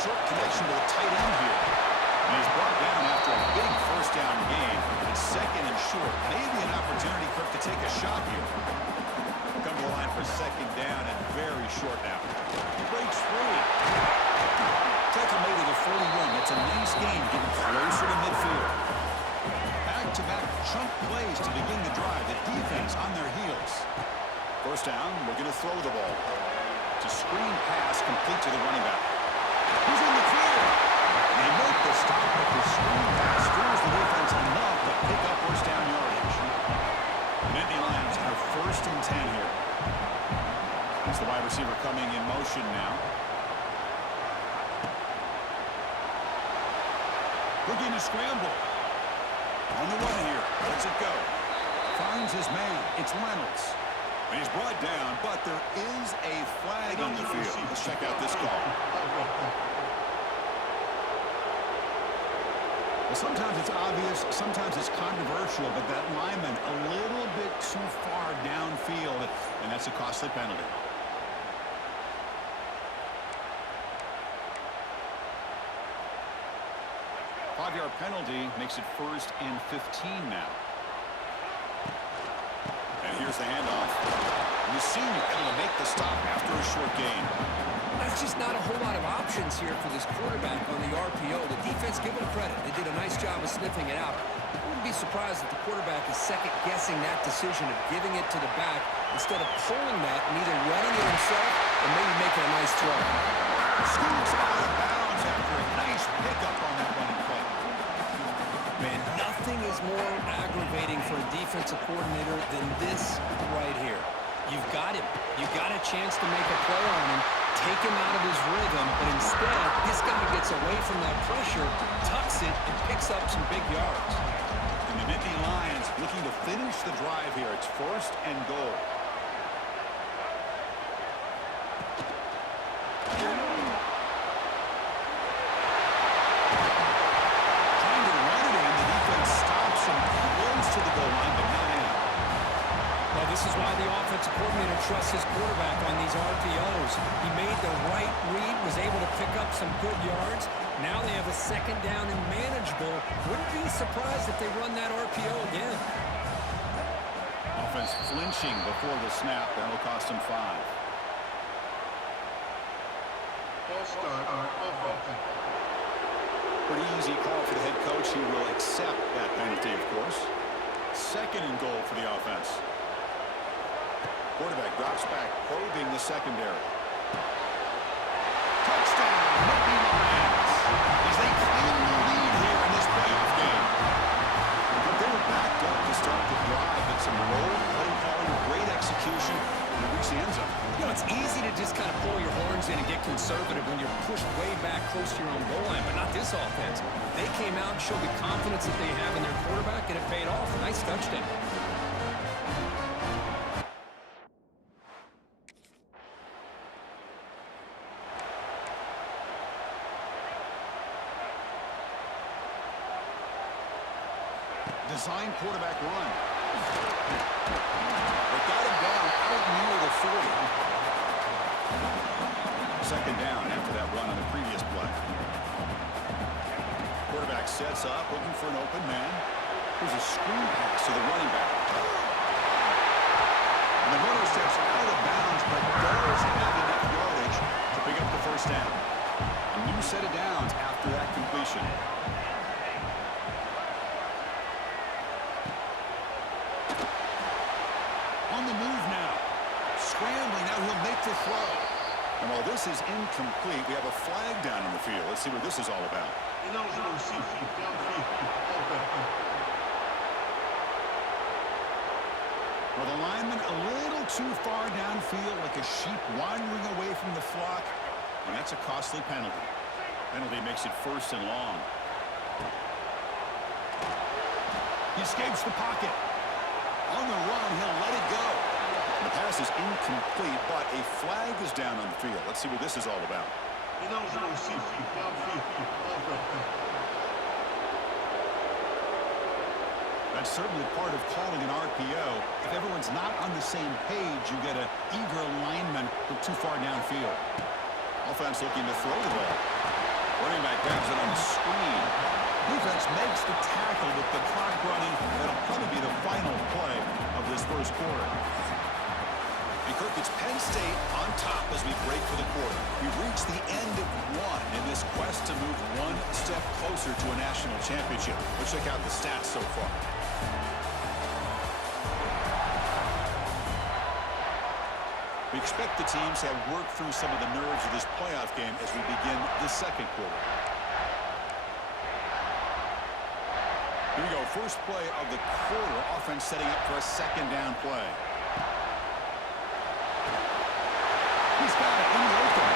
short connection to the tight end here. And he's brought down after a big first down gain. It's second and short. Maybe an opportunity for him to take a shot here. Come to the line for second down and very short now. He breaks free. Tackle made at the 41. That's a nice gain, getting closer to midfield. Back-to-back chunk plays to begin the drive. The defense on their heels. First down, looking to throw the ball. It's a screen pass complete to the running back. Who's in the clear? They make the stop, but the screen pass fools the defense enough to pick up first down yardage. Nittany Lions are first and 10 here. As the wide receiver coming in motion now. Looking to scramble. On the run here. Lets it go. Finds his man. It's Reynolds. And he's brought down, but there is a flag on the field. Let's check out this call. Well, sometimes it's obvious, sometimes it's controversial, but that lineman a little bit too far downfield, and that's a costly penalty. Five-yard penalty makes it first and 15 now. And here's the handoff. And the senior able to make the stop after a short gain. That's just not a whole lot of options here for this quarterback on the RPO. The defense, give them credit. They did a nice job of sniffing it out. I wouldn't be surprised if the quarterback is second-guessing that decision of giving it to the back instead of pulling that and either running it himself or maybe making a nice throw. Scoots out of bounds after a nice pickup on that running play. Man, nothing is more aggravating for a defensive coordinator than this right here. You've got him. You've got a chance to make a play on him, take him out of his rhythm, but instead, this guy gets away from that pressure, tucks it, and picks up some big yards. And the Nittany Lions looking to finish the drive here. It's first and goal. Trying to run it in, the defense stops him close to the goal line, but not in. Well, this is why the offensive coordinator trusts his quarterback on these RPOs. He made the right read, was able to pick up some good yards. Now they have a second down and manageable. Wouldn't be surprised if they run that RPO again. Offense flinching before the snap. That'll cost him 5. False start on offense. Pretty easy call for the head coach. He will accept that penalty, of course. Second and goal for the offense. Quarterback drops back, probing the secondary. Touchdown, Nittany Lions, as they claim the lead here in this playoff game. But they were backed up to start the drive, but some roll play calling, great execution, and reach the end zone. You know, it's easy to just kind of pull your horns in and get conservative when you're pushed way back close to your own goal line, but not this offense. They came out and showed the confidence that they have in their quarterback, and it paid off. Nice touchdown. Design quarterback run. They got him down out near the 40. Second down after that run on the previous play. Quarterback sets up, looking for an open man. Here's a screen pass to the running back. And the runner steps out of bounds, but does have enough yardage to pick up the first down. A new set of downs after that completion. On the move now. Scrambling, now he'll make the throw. And while this is incomplete, we have a flag down in the field. Let's see what this is all about. Well, the lineman a little too far downfield, like a sheep wandering away from the flock. And that's a costly penalty. Penalty makes it first and long. He escapes the pocket. On the run, he'll let it go. The pass is incomplete, but a flag is down on the field. Let's see what this is all about. That's certainly part of calling an RPO. If everyone's not on the same page, you get an eager lineman who's too far downfield. Offense looking to throw the ball. Running back grabs it on the screen. Defense makes the tackle with the clock running. That'll probably be the final play of this first quarter. And Kirk, it's Penn State on top as we break for the quarter. We've reached the end of one in this quest to move one step closer to a national championship. Let's check out the stats so far. We expect the teams to have worked through some of the nerves of this playoff game as we begin the second quarter. Here we go, first play of the quarter. Offense setting up for a second down play. He's got it in the open.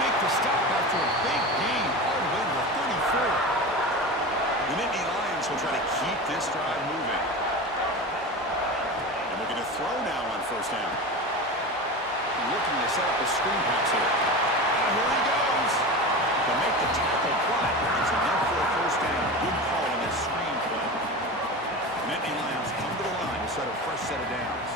Make the stop after a big gain all the way to the 34. The Nittany Lions will try to keep this drive moving. And we're going to throw now on first down. Looking to set up a screen pass here. And here he goes. They'll make the tackle, but it's enough for a first down. Good call on this screen play. The Nittany Lions come to the line to set a fresh set of downs.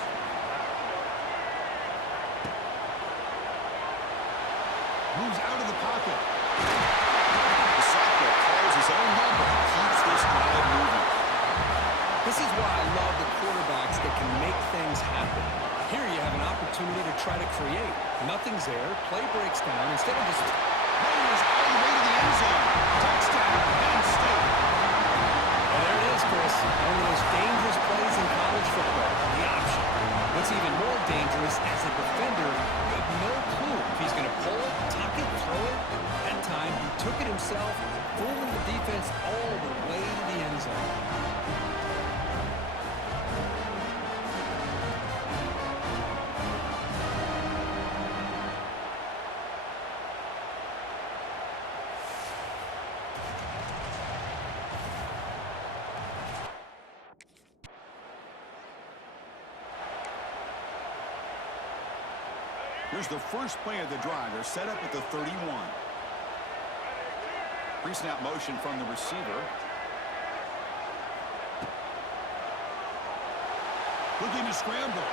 Moves out of the pocket. The sacker calls his own number and keeps this drive moving. This is why I love the quarterbacks that can make things happen. Here you have an opportunity to try to create. Nothing's there. Play breaks down. Instead of just... Mayor's all the way to the end zone. Touchdown, Penn State. And there it is, Chris. One of those dangerous plays in college football. The option. What's even more dangerous, as a defender, you have no clue if he's going to pull it, tuck it, throw it. That time, he took it himself, fooling the defense all the way to the end zone. Here's the first play of the drive. They're set up at the 31. Pre-snap motion from the receiver. Looking to scramble.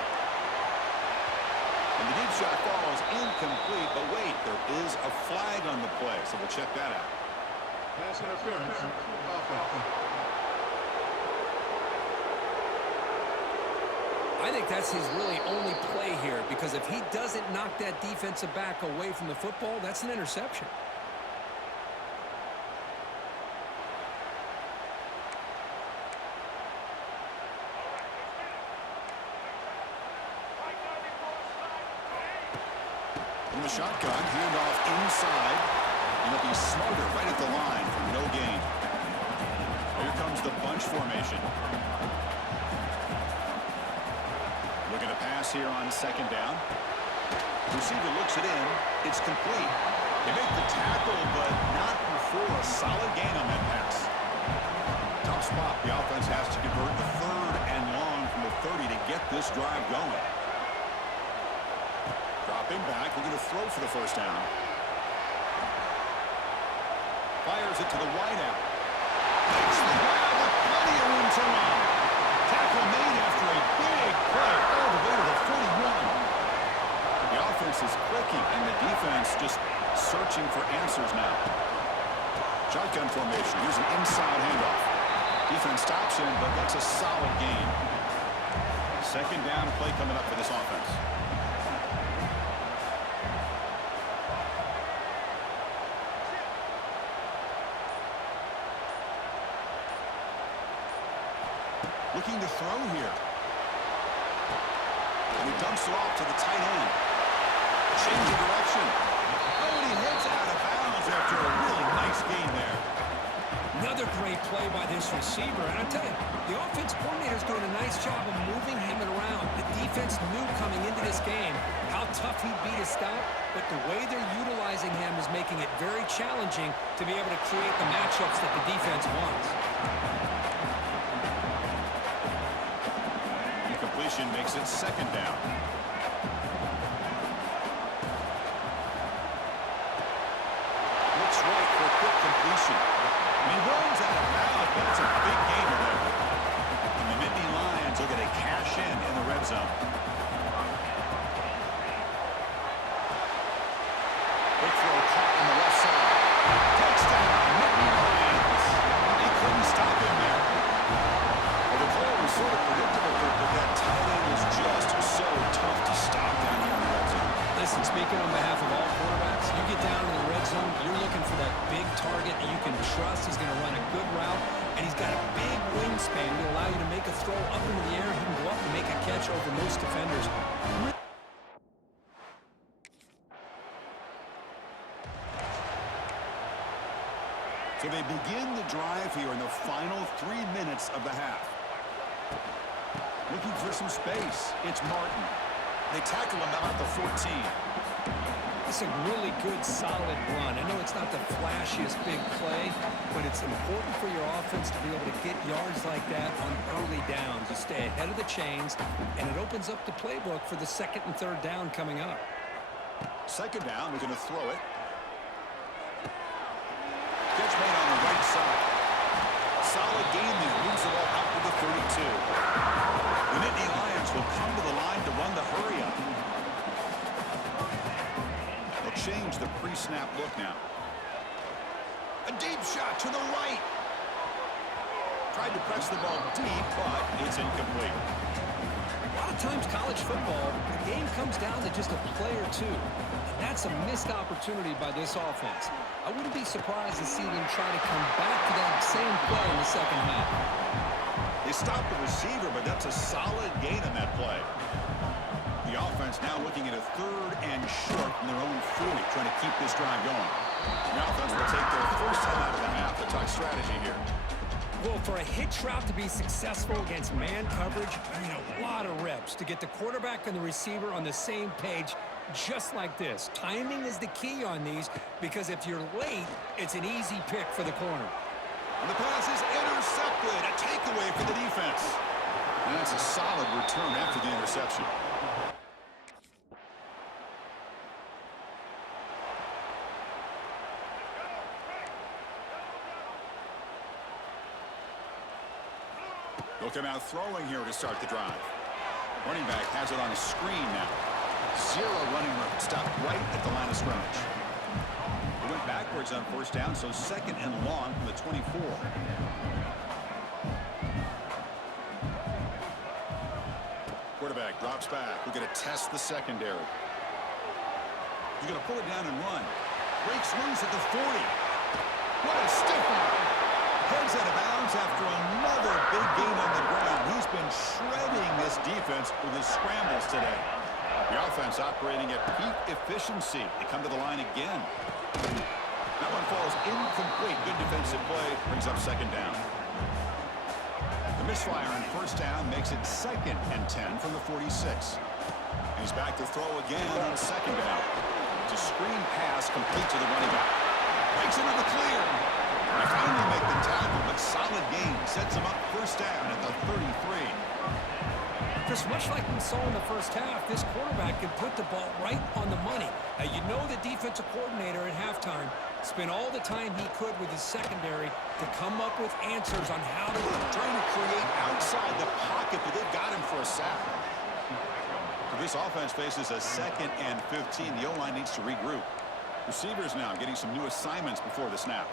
And the deep shot falls incomplete. But wait, there is a flag on the play, so we'll check that out. Pass interference. Offense. I think that's his really only play here, because if he doesn't knock that defensive back away from the football, that's an interception. From the shotgun, handoff inside. And he'll be smarter right at the line for no gain. Here comes the bunch formation. Looking to pass here on second down. Receiver looks it in. It's complete. They make the tackle, but not before a solid gain on that pass. Tough spot. The offense has to convert the third and long from the 30 to get this drive going. Dropping back. We're going to throw for the first down. Fires it to the wideout. Makes the grab with plenty of room to run. Tackle made after a big play all the way to the 41. The offense is clicking, and the defense just searching for answers now. Shotgun formation. Here's an inside handoff. Defense stops him, but that's a solid gain. Second down play coming up for this offense. Looking to throw here. And he dumps it off to the tight end. Change of direction. Oh, and he hits out of bounds after a really nice gain there. Another great play by this receiver. And I tell you, the offense coordinator's doing a nice job of moving him around. The defense knew coming into this game how tough he'd be to stop, but the way they're utilizing him is making it very challenging to be able to create the matchups that the defense wants. Incompletion makes it second down. Looks right for a quick completion. And he runs out of bounds, but it's a big gain there. And the Nittany Lions are going to cash in the red zone. Big throw caught on the left side. edge over most defenders. So they begin the drive here in the final 3 minutes of the half. Looking for some space. It's Martin. They tackle him now at the 14. It's a really good, solid run. I know it's not the flashiest big play, but it's important for your offense to be able to get yards like that on early downs. You stay ahead of the chains, and it opens up the playbook for the second and third down coming up. Second down, they're going to throw it. Catch made on the right side. Solid gain there. Moves the ball out to the 32. The Nittany Lions will come to the line to run the hurry-up. They'll change the pre-snap look now. A deep shot to the right. Tried to press the ball deep, but it's incomplete. A lot of times college football, the game comes down to just a play or two. And that's a missed opportunity by this offense. I wouldn't be surprised to see them try to come back to that same play in the second half. They stopped the receiver, but that's a solid gain on that play. The offense now looking at a third and short from their own 40, trying to keep this drive going. The offense will take their first time out of the half to talk strategy here. Well, for a hitch route to be successful against man coverage, you need a lot of reps to get the quarterback and the receiver on the same page, just like this. Timing is the key on these, because if you're late, it's an easy pick for the corner. And the pass is intercepted. A takeaway for the defense. And that's a solid return after the interception. They'll come out throwing here to start the drive. Running back has it on a screen now. Zero running room. Stopped right at the line of scrimmage. They went backwards on first down, so second and long from the 24. Quarterback drops back. We're going to test the secondary. He's going to pull it down and run. Breaks loose at the 40. What a stiff arm. Heads out of bounds after another big gain on the ground. He's been shredding this defense with his scrambles today. The offense operating at peak efficiency. They come to the line again. That one falls incomplete. Good defensive play. Brings up second down. The misfire on first down makes it second and 10 from the 46. He's back to throw again on second down. To screen pass complete to the running back. Breaks into the clear. They finally make the tackle, but solid gain. Sets him up first down at the 33. Just much like we saw in the first half, this quarterback can put the ball right on the money. Now, you know the defensive coordinator at halftime spent all the time he could with his secondary to come up with answers on how to trying to create outside the pocket, but they've got him for a sack. So this offense faces a second and 15. The O-line needs to regroup. Receivers now getting some new assignments before the snap.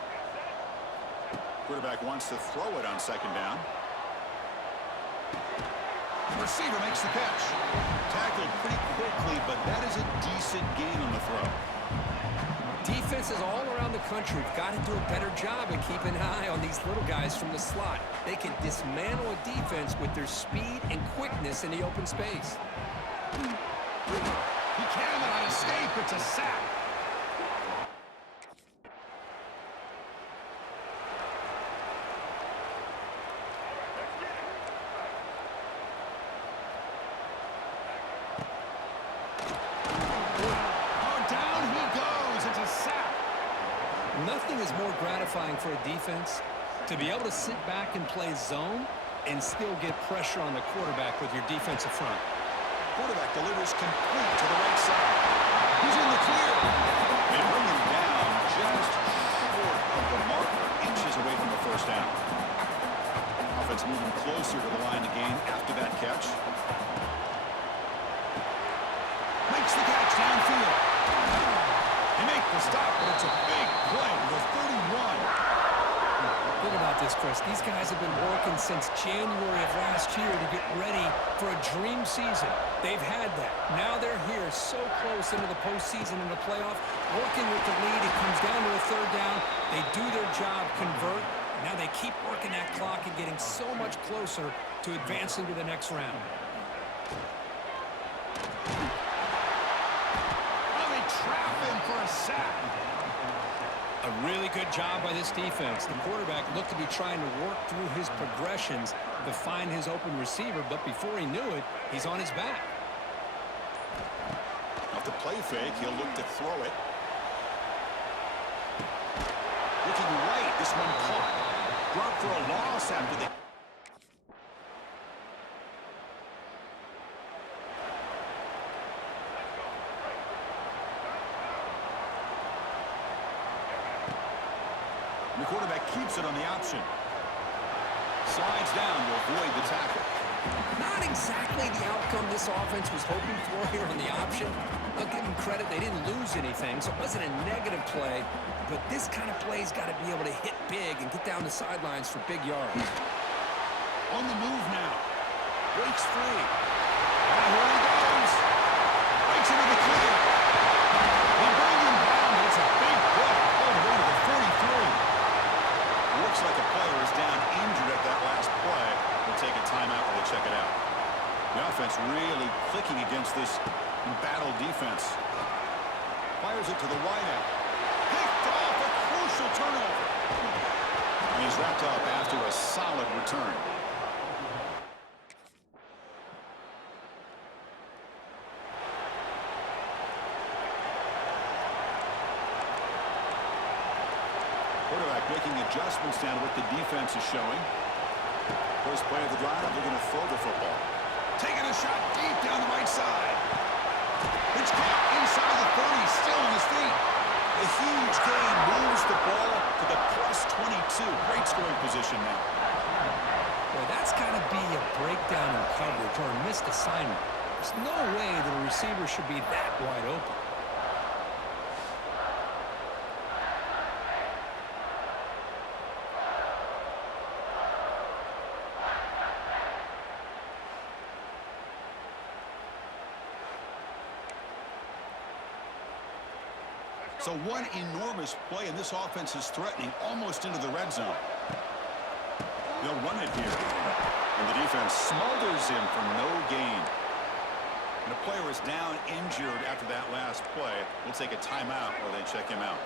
Quarterback wants to throw it on second down. Receiver makes the catch. Tackled pretty quickly, but that is a decent gain on the throw. Defenses all around the country have got to do a better job of keeping an eye on these little guys from the slot. They can dismantle a defense with their speed and quickness in the open space. He cannot escape. It's a sack. Nothing is more gratifying for a defense to be able to sit back and play zone and still get pressure on the quarterback with your defensive front. Quarterback delivers complete to the right side. He's in the clear. They bring him down just short of the marker, inches away from the first down. Offense moving closer to the line of gain after that catch. Makes the catch downfield. They make the stop, but it's a big play to the 31. Think about this, Chris. These guys have been working since January of last year to get ready for a dream season. They've had that. Now they're here so close into the postseason and the playoff, working with the lead. It comes down to a third down. They do their job, convert. Now they keep working that clock and getting so much closer to advancing to the next round. sack. A really good job by this defense. The quarterback looked to be trying to work through his progressions to find his open receiver, but before he knew it, he's on his back. Off the play fake, he'll look to throw it. Looking right, this one caught. Brought for a loss after the... The quarterback keeps it on the option. Slides down to avoid the tackle. Not exactly the outcome this offense was hoping for here on the option. I'll give them credit, they didn't lose anything, so it wasn't a negative play. But this kind of play's got to be able to hit big and get down the sidelines for big yards. On the move now. Breaks free. And here he goes. Breaks into the clear. They bring him down, but it's a big play all the way to the 43. Looks like a player is down injured at that last play. We'll take a timeout while they check it out. The offense really clicking against this embattled defense. Fires it to the wideout. Picked off, a crucial turnover. And he's wrapped up after a solid return. Quarterback making adjustments down to what the defense is showing. First play of the drive, they're going to throw the football. Taking a shot deep down the right side. It's caught inside the 30, still on his feet. A huge gain moves the ball to the +22. Great scoring position now. Well, that's got to be a breakdown in coverage or a missed assignment. There's no way that a receiver should be that wide open. So one enormous play, and this offense is threatening almost into the red zone. They'll run it here. And the defense smothers him for no gain. And a player is down injured after that last play. We'll take a timeout while they check him out.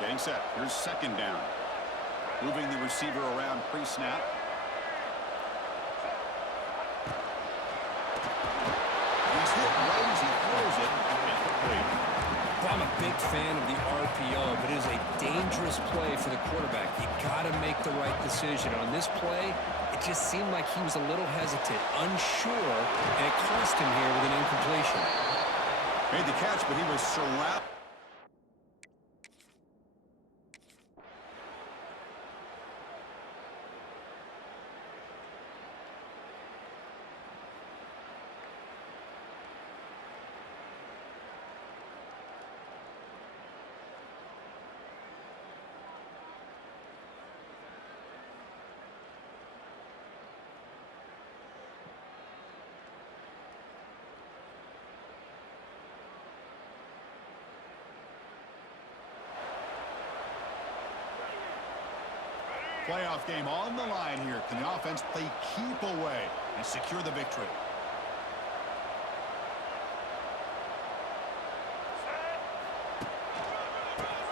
Getting set. Here's second down. Moving the receiver around pre-snap. He's hit right as he throws it. Incomplete. I'm a big fan of the RPO, but it is a dangerous play for the quarterback. You got to make the right decision. On this play, it just seemed like he was a little hesitant, unsure, and it cost him here with an incompletion. Made the catch, but he was surrounded. Playoff game on the line here. Can the offense play keep away and secure the victory?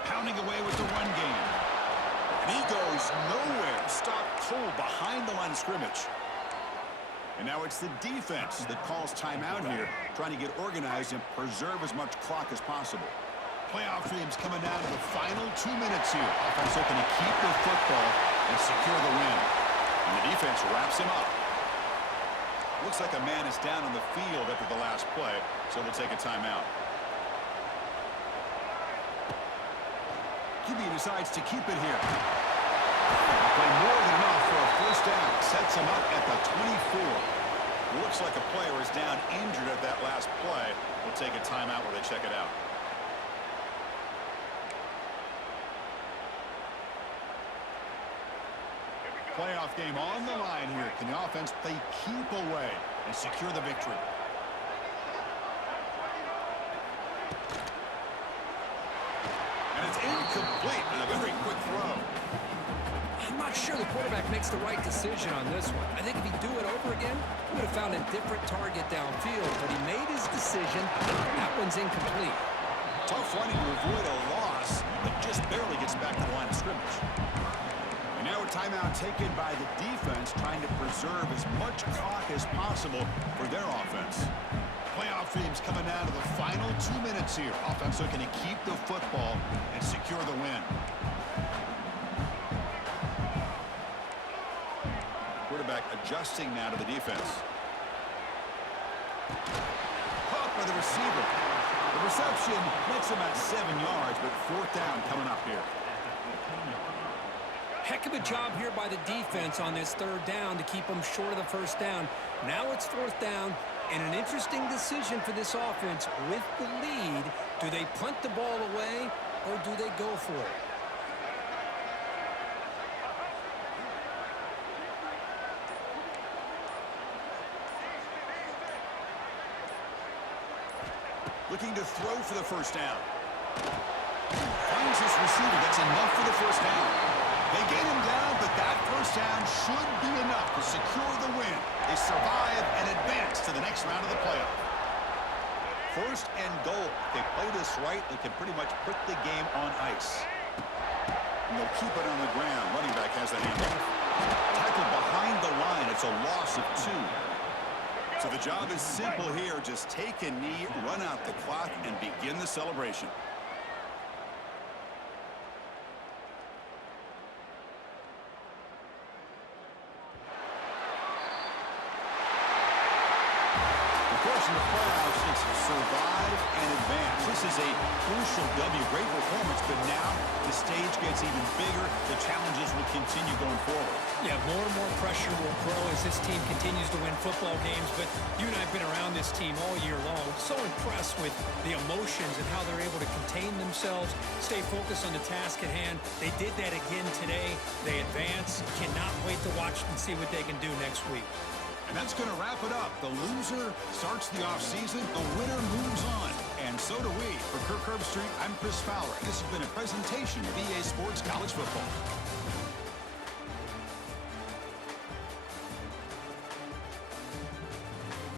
Pounding away with the run game. And he goes nowhere. Stopped cold behind the line of scrimmage. And now it's the defense that calls timeout here, trying to get organized and preserve as much clock as possible. Playoff dreams coming down to the final 2 minutes here. Offense looking to keep the football and secure the win. And the defense wraps him up. Looks like a man is down on the field after the last play, so we'll take a timeout. QB decides to keep it here. Play more than enough for a first down. Sets him up at the 24. Looks like a player is down injured at that last play. We'll take a timeout while they check it out. Playoff game on the line here. Can the offense play keep away and secure the victory? And it's incomplete on a very quick throw. I'm not sure the quarterback makes the right decision on this one. I think if he'd do it over again, he would have found a different target downfield, but he made his decision. That one's incomplete. Tough running to avoid a loss, but just barely gets back to the line of scrimmage. And now a timeout taken by the defense, trying to preserve as much clock as possible for their offense. Playoff teams coming down to the final 2 minutes here. Offense looking to keep the football and secure the win. Quarterback adjusting now to the defense. Caught by the receiver. The reception makes him at 7 yards, but 4th down coming up here. Heck of a job here by the defense on this 3rd down to keep them short of the 1st down. Now it's 4th down, and an interesting decision for this offense. With the lead, do they punt the ball away or do they go for it? Looking to throw for the 1st down. Finds his receiver. That's enough for the 1st down. They get him down, but that 1st down should be enough to secure the win. They survive and advance to the next round of the playoff. 1st and goal. If they play this right, they can pretty much put the game on ice. And they'll keep it on the ground. Running back has the handoff. Tackled behind the line. It's a loss of 2. So the job is simple here. Just take a knee, run out the clock, and begin the celebration. Of course, in the playoffs, it's survive and advance. This is a crucial W. Great performance, but now the stage gets even bigger. The challenges will continue going forward. Yeah, more and more pressure will grow as this team continues to win football games, but you and I have been around this team all year long. So impressed with the emotions and how they're able to contain themselves, stay focused on the task at hand. They did that again today. They advance. Cannot wait to watch and see what they can do next week. And that's going to wrap it up. The loser starts the offseason. The winner moves on. And so do we. For Kirk Herbstreit, I'm Chris Fowler. This has been a presentation of EA Sports College Football.